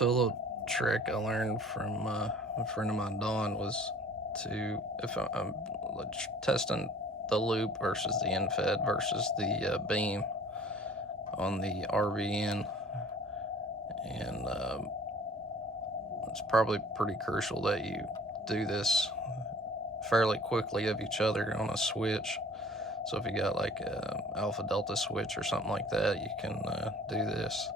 So a little trick I learned from a friend of mine, Dawn, was to, if I'm testing the loop versus the infed versus the beam on the RBN, and it's probably pretty crucial that you do this fairly quickly of each other on a switch. So if you got like a alpha delta switch or something like that, you can do this.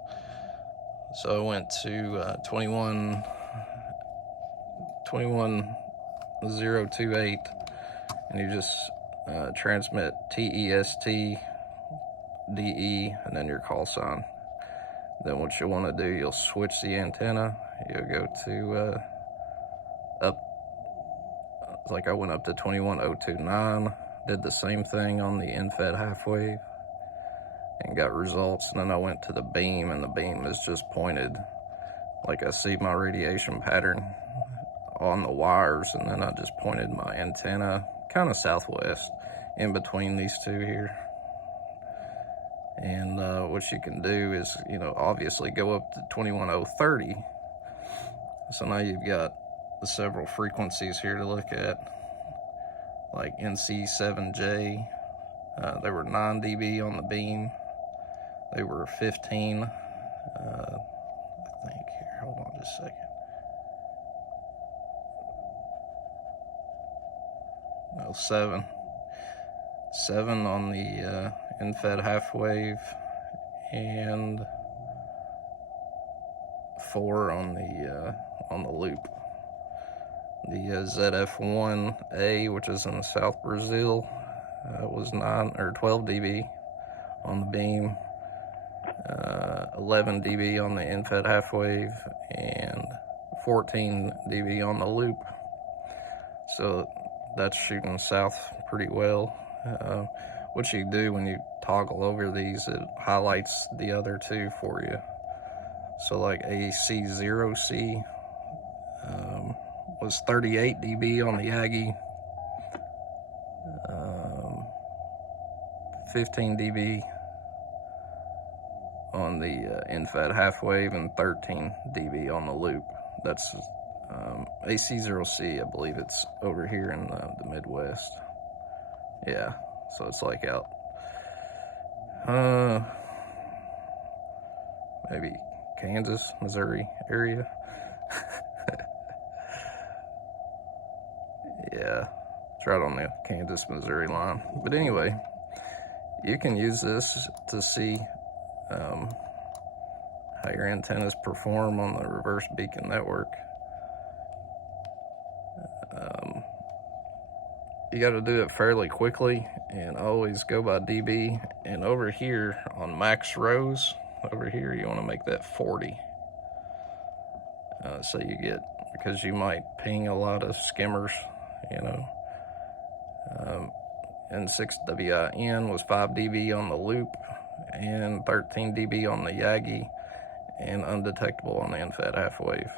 So I went to 21028, and you just transmit TEST DE and then your call sign. Then what you want to do, you'll switch the antenna. You'll go to up, like I went up to 21029, did the same thing on the infed half wave and got results. And then I went to the beam, and the beam is just pointed, like I see my radiation pattern on the wires, and then I just pointed my antenna kind of southwest in between these two here. And what you can do is, obviously go up to 21030. So now you've got the several frequencies here to look at, like NC7J. They were 9 dB on the beam. They were 15. I think here, hold on just a second. No, 7 on the infed half wave, and 4 on the loop. The ZF1A, which is in South Brazil, was 9 or 12 dB on the beam, 11 dB on the infed half wave, and 14 dB on the loop. So that's shooting south pretty well. What you do when you toggle over these, it highlights the other two for you. So like AC0C was 38 dB on the Aggie, 15 dB on the infed half wave, and 13 dB on the loop. That's AC0C, I believe it's over here in the Midwest. Yeah, so it's like out maybe Kansas, Missouri area. Yeah, it's right on the Kansas-Missouri line. But anyway, you can use this to see how your antennas perform on the reverse beacon network. You got to do it fairly quickly, and always go by dB. And over here on max rows, over here you want to make that 40. So you get, because you might ping a lot of skimmers, N6WIN was 5 dB on the loop, and 13 dB on the Yagi, and undetectable on the infed half wave.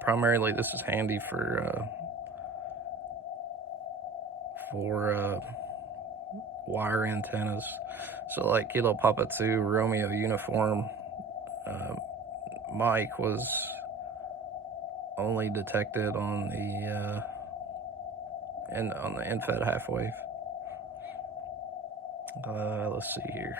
Primarily, this is handy for wire antennas. So like Kilo Papa 2 Romeo Uniform, Mike was only detected on the infed half wave. Let's see here.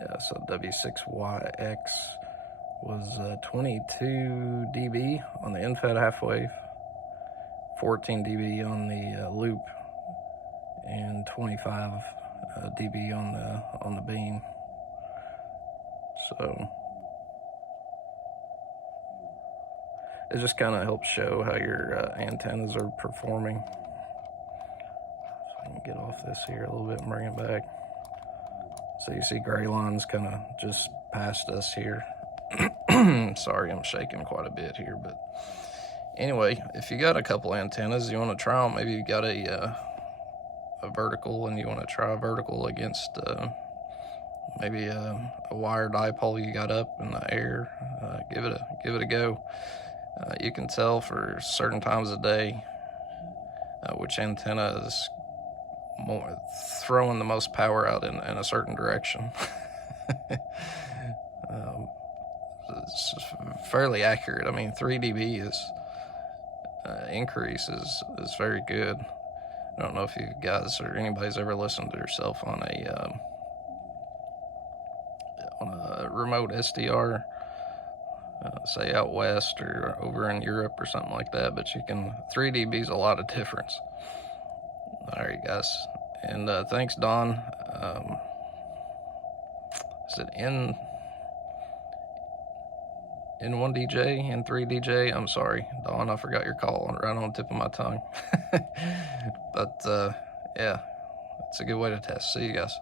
Yeah, so W6YX was 22 dB on the infed half wave, 14 dB on the loop, and 25 dB on the beam. So it just kind of helps show how your antennas are performing. So I can get off this here a little bit and bring it back. So you see gray lines kind of just past us here. Sorry, I'm shaking quite a bit here, but anyway, if you got a couple antennas, you want to try them. Maybe you got a vertical, and you want to try a vertical against maybe a wire dipole you got up in the air. Give it a go. You can tell for certain times of day which antenna is more throwing the most power out in a certain direction. It's fairly accurate. I mean, 3 dB is increase is very good. I don't know if you guys or anybody's ever listened to yourself on a remote SDR, say out west or over in Europe or something like that, but you can, 3 dB is a lot of difference. All right, guys, and thanks, Don. Is it N1DJ, N3DJ? I'm sorry, Don, I forgot your call right on the tip of my tongue. But yeah, it's a good way to test. See you guys.